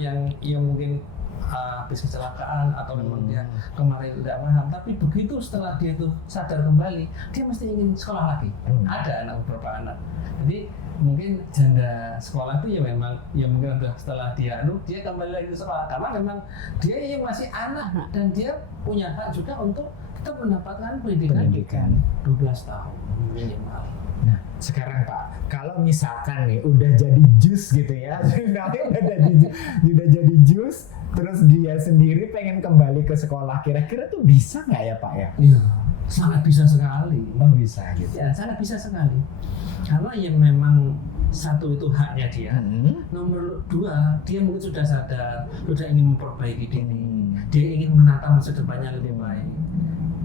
yang mungkin habis kecelakaan atau memang dia kemarin tidak paham, tapi begitu setelah dia itu sadar kembali, dia mesti ingin sekolah lagi. Ada beberapa anak. Jadi mungkin janda sekolah itu ya memang ya mungkin setelah dia kembali lagi ke sekolah karena memang dia yang masih anak dan dia punya hak juga untuk tetap mendapatkan pendidikan 12 tahun minimal. Nah, sekarang Pak, kalau misalkan nih udah jadi jus gitu ya, udah jadi jus, terus dia sendiri pengen kembali ke sekolah, kira-kira tuh bisa nggak ya Pak ya? Iya, sangat bisa sekali. Oh bisa gitu. Ya, sangat bisa sekali. Karena yang memang satu itu haknya dia, nomor dua dia mungkin sudah sadar, sudah ingin memperbaiki diri, dia ingin menata masa depannya lebih baik.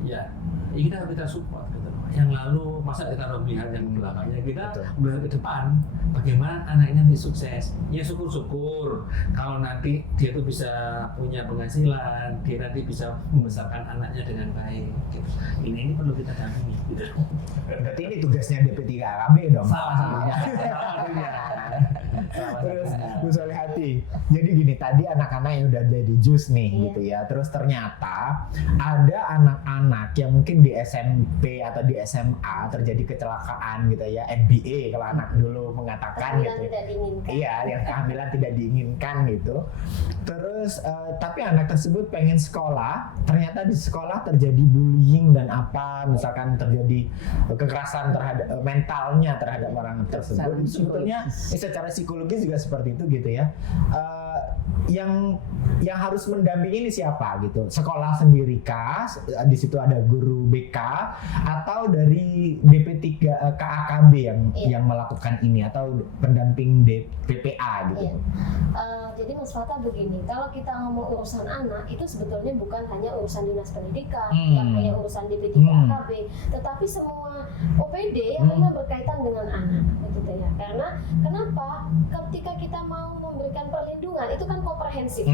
Ya, kita support gitu. Yang lalu masa kita melihat yang belakangnya, kita melihat ke depan bagaimana anak ini nanti sukses. Ya syukur-syukur kalau nanti dia tuh bisa punya penghasilan, dia nanti bisa membesarkan anaknya dengan baik gitu. Ini perlu kita dampingi gitu. Berarti ini tugasnya DP3KB dong. Salah satunya. Terus Bu Solihati, jadi gini, tadi anak-anak yang udah jadi jus nih Iya. gitu ya. Terus ternyata ada anak-anak yang mungkin di SMP atau di SMA terjadi kecelakaan gitu ya, NBA kalau anak dulu mengatakan Kehamilan gitu. tidak diinginkan. Iya, yang kehamilan tidak diinginkan gitu. Terus tapi anak tersebut pengen sekolah, ternyata di sekolah terjadi bullying dan apa, misalkan terjadi kekerasan terhadap mentalnya terhadap orang tersebut. Itu sebetulnya secara psikologis juga seperti itu gitu ya. Yang harus mendampingi ini siapa gitu? Sekolah sendiri kah? Di situ ada guru BK atau dari DP3 KAKB yang melakukan ini atau pendamping PPA gitu? Iya. Jadi Mas Fata begini, kalau kita ngomong urusan anak itu sebetulnya bukan hanya urusan dinas pendidikan, bukan hanya urusan DP3 AKB, tetapi semua OPD yang memang berkaitan dengan anak, gitu ya. Karena kenapa? Ketika kita mau memberikan perlindungan itu kan komprehensif,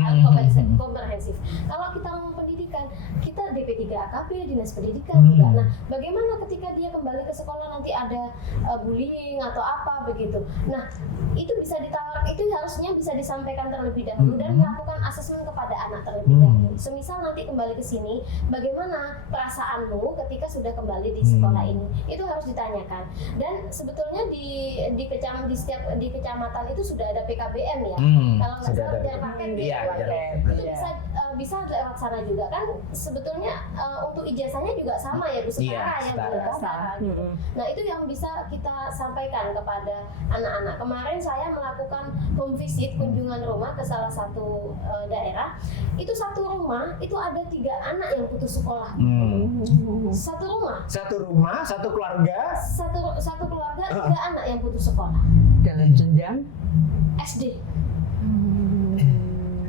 komprehensif. Kalau kita ngomong pendidikan, kita DP3 AKB, dinas pendidikan juga. Nah, bagaimana ketika dia kembali ke sekolah nanti ada bullying atau apa begitu? Nah, itu bisa itu harusnya bisa disampaikan terlebih dahulu dan melakukan asesmen kepada anak terlebih dahulu. Semisal nanti kembali ke sini, bagaimana perasaanmu ketika sudah kembali di sekolah ini? Itu harus ditanyakan. Dan sebetulnya di kecamatan itu sudah ada PKBM ya. Kalau nggak salah kejar paket Iya, itu bisa lewat sana juga kan. Sebetulnya untuk ijazahnya juga sama ya Bu, setara ya Bu, setara gitu. Nah, itu yang bisa kita sampaikan kepada anak-anak. Kemarin saya melakukan home visit, kunjungan rumah ke salah satu daerah. Itu satu rumah itu ada 3 anak yang putus sekolah. Satu rumah, satu keluarga, satu keluarga 3 anak yang putus sekolah. Dalam jenjang SD.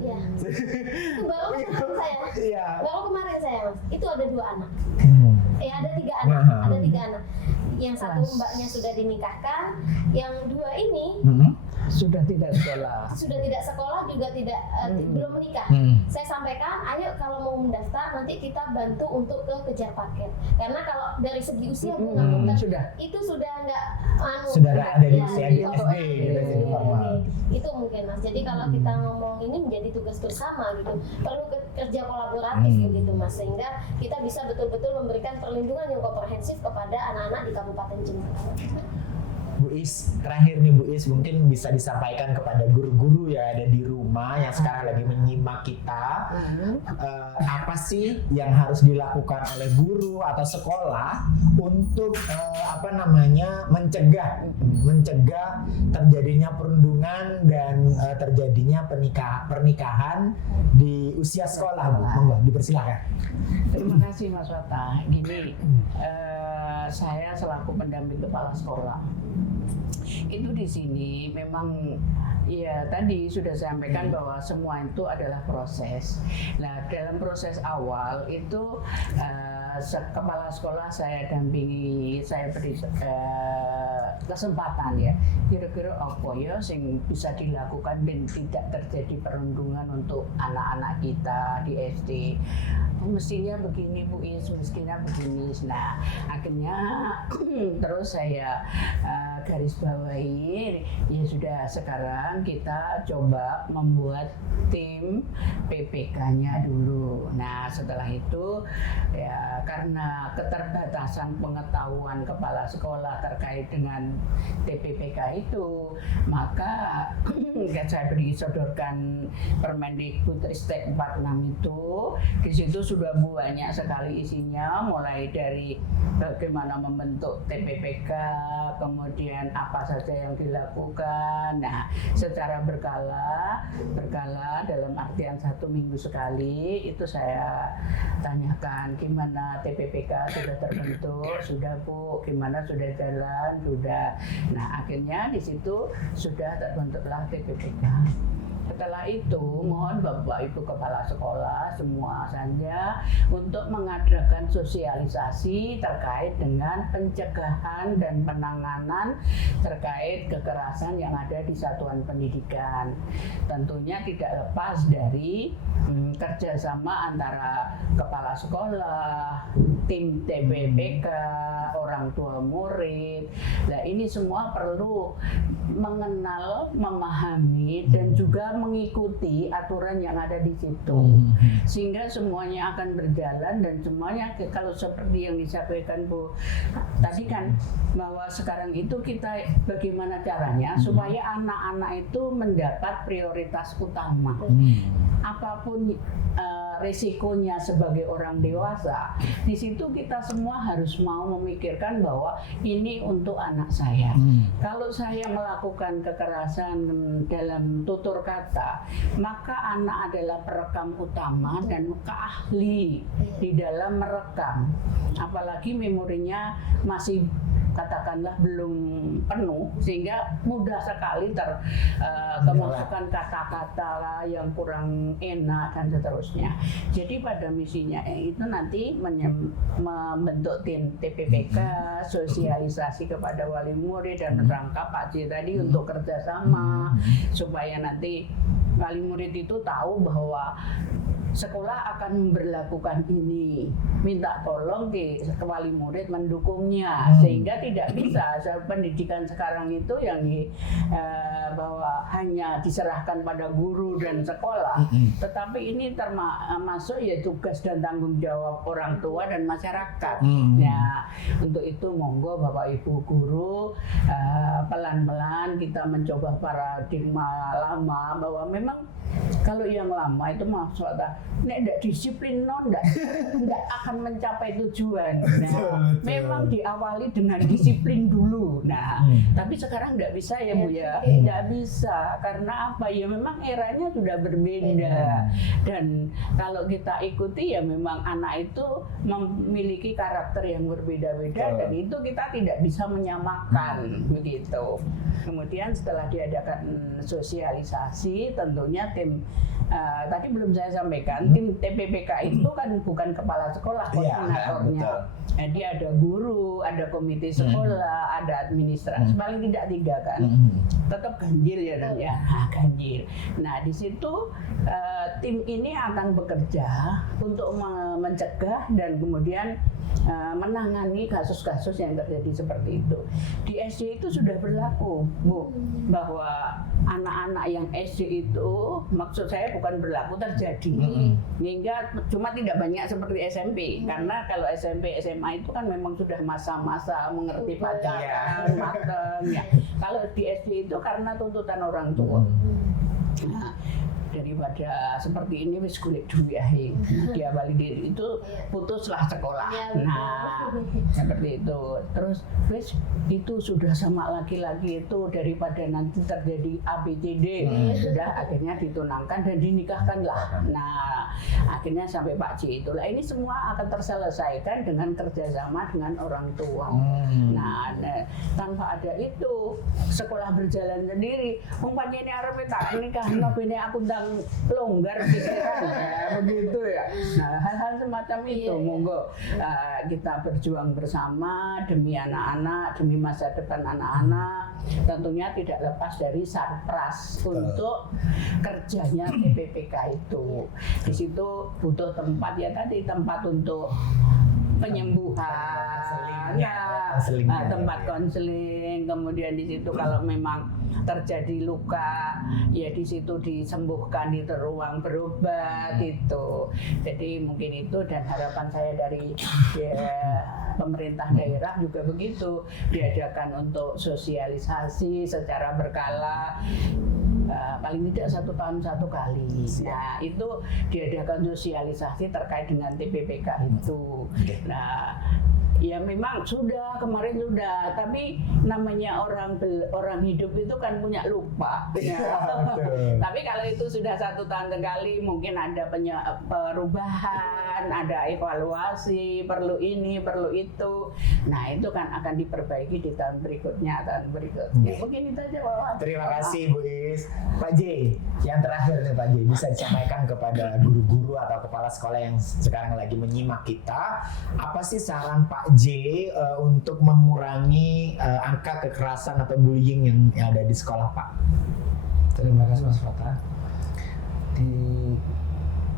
Iya. Itu baru kemarin saya. Iya. Baru kemarin saya Mas. Itu ada 2 anak. Ada 3 anak. Ada 3 anak. Yang satu mbaknya sudah dinikahkan, yang 2 ini sudah tidak sekolah. Sudah tidak sekolah juga tidak belum menikah. Saya sampaikan, ayo kalau mau mendaftar nanti kita bantu untuk kejar paket. Karena kalau dari segi usia Bu, itu sudah enggak sudah ada di usia di untuk SD gitu, jadi formal. itu mungkin Mas. Jadi kalau kita ngomong ini menjadi tugas bersama gitu, perlu kerja kolaboratif begitu Mas, sehingga kita bisa betul-betul memberikan perlindungan yang komprehensif kepada anak-anak di Kabupaten Jember. Bu Is, terakhir nih Bu Is, mungkin bisa disampaikan kepada guru-guru yang ada di rumah yang sekarang lagi menyimak kita, apa sih yang harus dilakukan oleh guru atau sekolah untuk mencegah terjadinya perundungan dan terjadinya pernikahan di usia sekolah, Bu? Monggo dipersilakan. Terima kasih Mas Wata. Gini, saya selaku pendamping kepala sekolah itu di sini memang ya tadi sudah saya sampaikan bahwa semua itu adalah proses. Nah, dalam proses awal itu kepala sekolah saya dampingi, saya beri kesempatan ya, kira-kira apa ya sing bisa dilakukan dan tidak terjadi perundungan untuk anak-anak kita di SD. Mestinya begini Bu Is, mestinya begini. Nah, akhirnya terus saya garis bawahi, ya sudah sekarang kita coba membuat tim PPK-nya dulu. Nah, setelah itu ya karena keterbatasan pengetahuan kepala sekolah terkait dengan TPPK itu, maka saya disodorkan Permendikbudristek 46 itu. Di situ sudah banyak sekali isinya, mulai dari bagaimana membentuk TPPK, kemudian apa saja yang dilakukan. Nah, secara berkala dalam artian 1 minggu sekali itu saya tanyakan gimana TPPK sudah terbentuk, sudah Bu, gimana sudah jalan, sudah. Nah, akhirnya di situ sudah terbentuklah TPPK. Setelah itu, mohon Bapak Ibu Kepala Sekolah semua saja untuk mengadakan sosialisasi terkait dengan pencegahan dan penanganan terkait kekerasan yang ada di satuan pendidikan. Tentunya tidak lepas dari kerjasama antara kepala sekolah, tim TPPK, orang tua murid. Nah, ini semua perlu mengenal, memahami, dan juga mengikuti aturan yang ada di situ. Sehingga semuanya akan berjalan dan semuanya kalau seperti yang disampaikan Bu tadi kan, bahwa sekarang itu kita bagaimana caranya supaya anak-anak itu mendapat prioritas utama. Apapun resikonya sebagai orang dewasa, di situ kita semua harus mau memikirkan bahwa ini untuk anak saya. Kalau saya melakukan kekerasan dalam tutur kata, maka anak adalah perekam utama dan keahli di dalam merekam. Apalagi memorinya masih katakanlah belum penuh, sehingga mudah sekali kemasukan kata-kata yang kurang enak dan seterusnya. Jadi pada misinya itu nanti membentuk tim TPPK, sosialisasi kepada wali murid dan rangka Pak C tadi untuk kerjasama supaya nanti wali murid itu tahu bahwa sekolah akan memberlakukan ini, minta tolong ke wali murid mendukungnya, sehingga tidak bisa pendidikan sekarang itu yang bahwa hanya diserahkan pada guru dan sekolah, tetapi ini termasuk ya tugas dan tanggung jawab orang tua dan masyarakat. Nah, untuk itu monggo Bapak Ibu guru, pelan-pelan kita mencoba paradigma lama bahwa memang kalau yang lama itu maksudnya nek ndak disiplin ndak akan mencapai tujuan. Nah, memang diawali dengan disiplin dulu. Nah, tapi sekarang ndak bisa ya Bu ya. Ndak bisa karena apa? Ya memang eranya sudah berbeda. Dan kalau kita ikuti ya memang anak itu memiliki karakter yang berbeda-beda dan itu kita tidak bisa menyamakan begitu. Kemudian setelah diadakan sosialisasi, tentunya tim tadi belum saya sampaikan, tim TPPK itu kan bukan kepala sekolah koordinatornya. Jadi ada guru, ada komite sekolah, ada administrasi, paling tidak 3 kan. Tetap ganjil ya Dan ya, ganjil. Nah di situ tim ini akan bekerja untuk mencegah dan kemudian menangani kasus-kasus yang terjadi seperti itu. Di SD itu sudah berlaku, Bu, bahwa anak-anak yang SD itu, maksud saya bukan berlaku, terjadi. Hingga cuma tidak banyak seperti SMP, karena kalau SMP, SMA itu kan memang sudah masa-masa mengerti pacaran, mateng. Ya. Kalau di SD itu karena tuntutan orang tua. Nah, daripada seperti ini wis kulit duit ae. Diawali diri itu putuslah sekolah. Nah, seperti itu. Terus wis itu sudah sama laki-laki itu daripada nanti terjadi ABCD, sudah akhirnya ditunangkan dan dinikahkanlah. Nah, akhirnya sampai Pak C itulah ini semua akan terselesaikan dengan kerjasama dengan orang tua. Nah, tanpa ada itu sekolah berjalan sendiri. Umpamanya ini arep tak nikah nobene aku ndang longgar pikiran begitu ya. Nah, hal-hal semacam itu monggo kita berjuang bersama demi anak-anak, demi masa depan anak-anak. Tentunya tidak lepas dari sarpras untuk kerjanya TPPK itu. Di situ butuh tempat ya tadi, tempat untuk penyembuhan, tempat konseling. Kemudian di situ kalau memang terjadi luka, ya di situ disembuhkan di ruang berobat itu. Jadi mungkin itu dan harapan saya dari pemerintah daerah juga begitu, diadakan untuk sosialisasi secara berkala. Paling tidak 1 tahun 1 kali. Nah itu diadakan sosialisasi terkait dengan TPPK itu. Nah ya memang kemarin sudah, tapi namanya orang hidup itu kan punya lupa. Tapi kalau itu sudah 1 tahun sekali, mungkin ada perubahan, ada evaluasi, perlu ini, perlu itu. Nah itu kan akan diperbaiki di tahun berikutnya. Mungkin itu aja Pak. Terima kasih Bu Is. Pak J, yang terakhir nih Pak J, bisa disampaikan kepada guru-guru atau kepala sekolah yang sekarang lagi menyimak kita, apa sih saran Pak J untuk mengurangi angka kekerasan atau bullying yang ada di sekolah Pak? Terima kasih Mas Fata.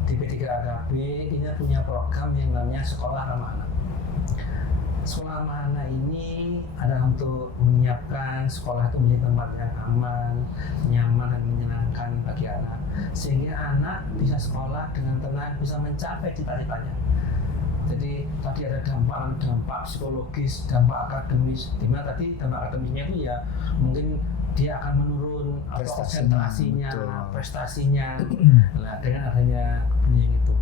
Di P3AKB ini punya program yang namanya Sekolah Ramah Anak. sekolah ramah anak ini adalah untuk menyiapkan sekolah itu menjadi tempat yang aman, nyaman dan menyenangkan bagi anak, sehingga anak bisa sekolah dengan tenang, bisa mencapai cita-citanya. Jadi tadi ada dampak psikologis, dampak akademis. Di mana tadi dampak akademisnya itu ya mungkin dia akan menurun atau konsentrasinya, prestasinya. Nah, dengan adanya bullying itu,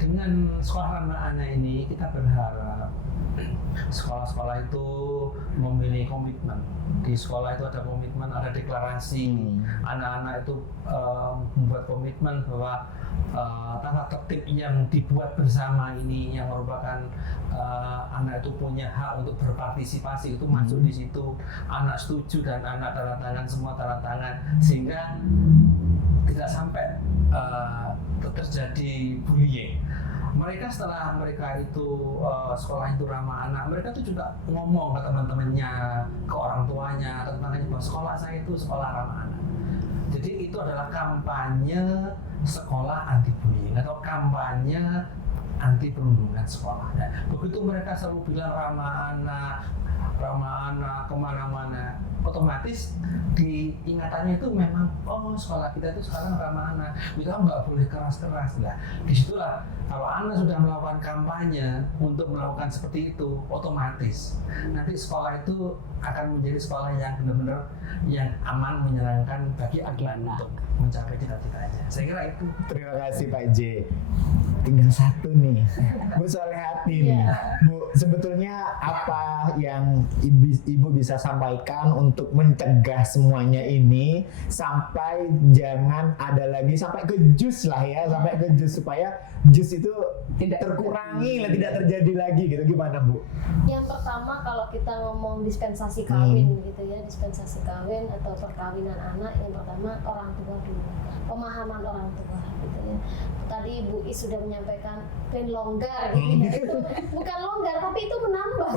dengan sekolah ramah anak ini kita berharap sekolah-sekolah itu memiliki komitmen. Di sekolah itu ada komitmen, ada deklarasi. Anak-anak itu membuat komitmen bahwa tata tertib yang dibuat bersama ini, yang merupakan anak itu punya hak untuk berpartisipasi, itu masuk di situ. Anak setuju dan anak tanda tangan, semua tanda tangan, sehingga tidak sampai terjadi bullying. Mereka setelah mereka itu sekolah itu ramah anak, mereka tuh juga ngomong ke teman-temannya, ke orang tuanya, ke tetangganya bahwa sekolah saya itu sekolah ramah anak. Jadi itu adalah kampanye sekolah anti bullying atau kampanye anti perundungan sekolah. Nah, begitu mereka selalu bilang ramah anak kemana-mana, otomatis di ingatannya itu memang sekolah kita itu sekarang ramah anak, kita nggak boleh keras-keras lah. Disitulah kalau anak sudah melakukan kampanye untuk melakukan seperti itu, otomatis nanti sekolah itu akan menjadi sekolah yang benar-benar yang aman, menyenangkan bagi anak untuk mencapai cita-citanya. Saya kira itu. Terima kasih Pak J. Tinggal satu nih, Bu Solehati nih. Bu, sebetulnya apa yang Ibu bisa sampaikan untuk mencegah semuanya ini sampai jangan ada lagi, sampai ke jus lah ya, sampai ke jus, supaya jus itu Tidak terkurangi lah, tidak terjadi lagi gitu. Gimana Bu? Yang pertama kalau kita ngomong dispensasi kawin gitu ya, dispensasi kawin atau perkawinan anak, yang pertama orang tua dulu, pemahaman orang tua gitu ya. Tadi Bu Is sudah menyampaikan ben longgar gitu ya. Itu bukan longgar tapi itu menambah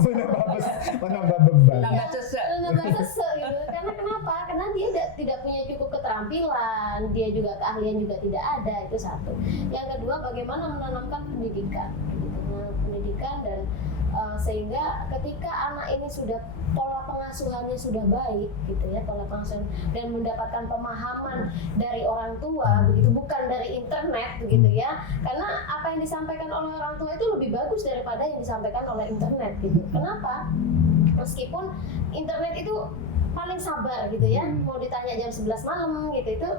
beban. Nambah sesek. Nambah sesek gitu. Karena kenapa? Karena dia tidak punya cukup keterampilan, dia juga keahlian juga tidak ada, itu satu. Yang kedua, bagaimana menanamkan pendidikan gitu. Nah, pendidikan dan sehingga ketika anak ini sudah pola pengasuhannya sudah baik gitu ya, pola pengasuhan, dan mendapatkan pemahaman dari orang tua begitu, bukan dari internet begitu ya, karena apa yang disampaikan oleh orang tua itu lebih bagus daripada yang disampaikan oleh internet gitu. Kenapa? Meskipun internet itu paling sabar gitu ya, mau ditanya jam 11 malam gitu itu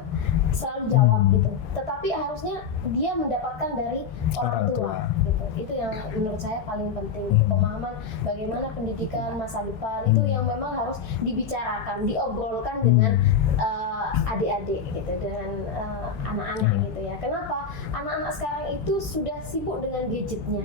selalu jawab gitu, tetapi harusnya dia mendapatkan dari orang tua gitu. Itu yang menurut saya paling penting, pemahaman bagaimana pendidikan masa depan itu yang memang harus dibicarakan, diobrolkan dengan adik-adik gitu, dengan anak-anak gitu ya. Kenapa? Anak-anak sekarang itu sudah sibuk dengan gadgetnya.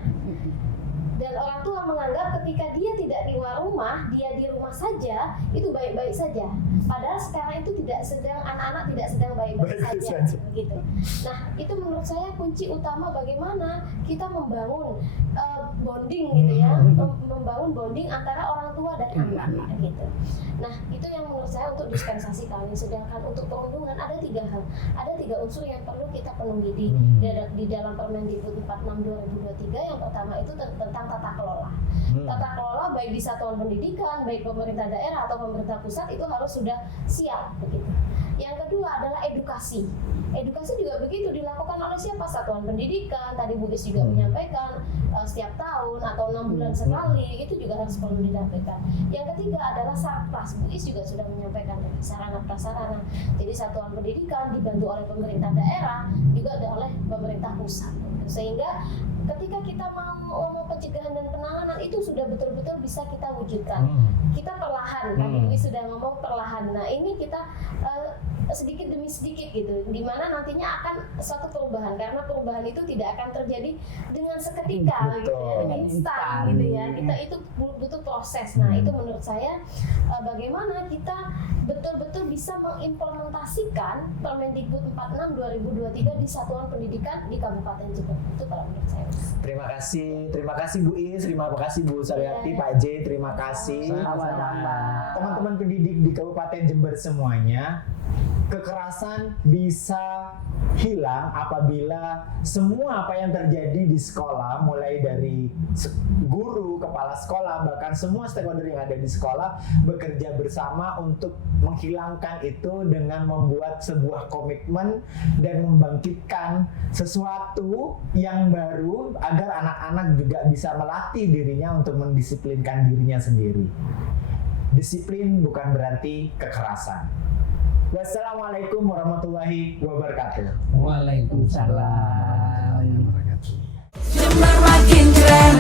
Dan orang tua menganggap ketika dia tidak di luar rumah, dia di rumah saja, itu baik-baik saja. Padahal sekarang itu anak-anak tidak sedang baik-baik saja. Gitu. Nah, itu menurut saya kunci utama bagaimana kita membangun bonding gitu ya, membangun bonding antara orang tua dan anak gitu. Nah, itu yang menurut saya untuk dispensasi kawin. Sedangkan untuk perundungan ada 3 hal, ada 3 unsur yang perlu kita penuhi di dalam Permendikbud 46/2023. Yang pertama itu tentang tata kelola. Tata kelola baik di satuan pendidikan, baik pemerintah daerah atau pemerintah pusat itu harus sudah siap begitu. Yang kedua adalah edukasi. Edukasi juga begitu dilakukan oleh siapa? Satuan pendidikan. Tadi Bu Is juga menyampaikan setiap tahun atau 6 bulan sekali itu juga harus perlu dilakukan. Yang ketiga adalah sarpras. Bu Is juga sudah menyampaikan sarana prasarana. Jadi satuan pendidikan dibantu oleh pemerintah daerah juga oleh pemerintah pusat. Sehingga ketika kita mau ngomong pencegahan dan penanganan itu sudah betul-betul bisa kita wujudkan. Kita perlahan, tadi Bu Is sudah ngomong perlahan. Nah ini kita sedikit demi sedikit gitu, dimana nantinya akan suatu perubahan, karena perubahan itu tidak akan terjadi dengan seketika gitu ya, dengan instan gitu ya. Kita itu butuh proses. Nah itu menurut saya bagaimana kita betul-betul bisa mengimplementasikan Permendikbud 46/2023 di satuan pendidikan di Kabupaten Jember. Itu kalau menurut saya. Terima kasih Bu Is, terima kasih Bu Solehati, Pak J, terima Terima kasih. Sama-sama. Teman-teman pendidik di Kabupaten Jember semuanya, kekerasan bisa hilang apabila semua apa yang terjadi di sekolah, mulai dari guru, kepala sekolah, bahkan semua stakeholder yang ada di sekolah bekerja bersama untuk menghilangkan itu dengan membuat sebuah komitmen dan membangkitkan sesuatu yang baru agar anak-anak juga bisa melatih dirinya untuk mendisiplinkan dirinya sendiri. Disiplin bukan berarti kekerasan. Wassalamualaikum warahmatullahi wabarakatuh. Waalaikumsalam. Jember makin keren,